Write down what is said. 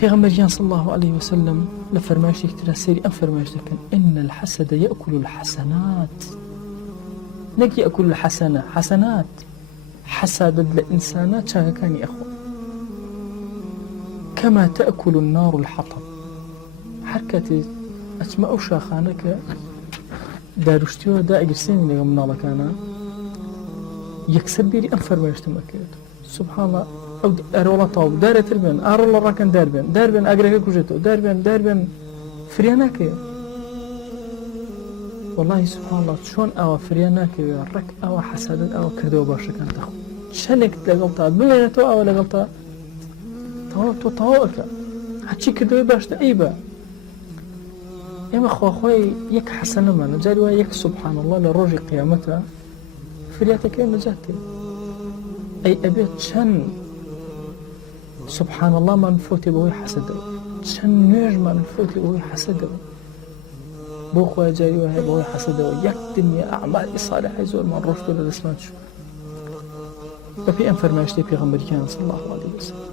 پیغمبر صلى الله عليه وسلم لفرمايش ترى سيري أم فرمايش لكن إن الحسد يأكل الحسنات، نك يأكل الحسنة حسنات، حسد الإنسانات شاكا كان يا أخوة كما تأكل النار الحطب. حركة أسماء شاخانك داروشتيو دا أجرسين لغا منالا كان يكسر بيري أم فرمايش تمكيت سبحان الله. أو أرولا طاوب دارة تربين أرولا راكن داربين أجرك كوجتو داربين فرياناك والله سبحان الله شون أو فرياناك رك أو حسد أو كردو باشا كان تخو شنك لقلتها بلينتو أو لقلتها طاوك هاتشي كردو باشا أيبا يا خوي يك حسنة ما نجاري ويك سبحان الله لروج قيامتها فرياتك نجاتي أي أبيت شن سبحان الله ما نفوتي بوي حسده شن نيج ما نفوتي بوي حسده بو خويا جاي وهي بوي حسده يك دنيا أعمال صالحة يزور من رشد ولا اسمات شو وفي أنفرماشتي في غمر كان صلى الله عليه وسلم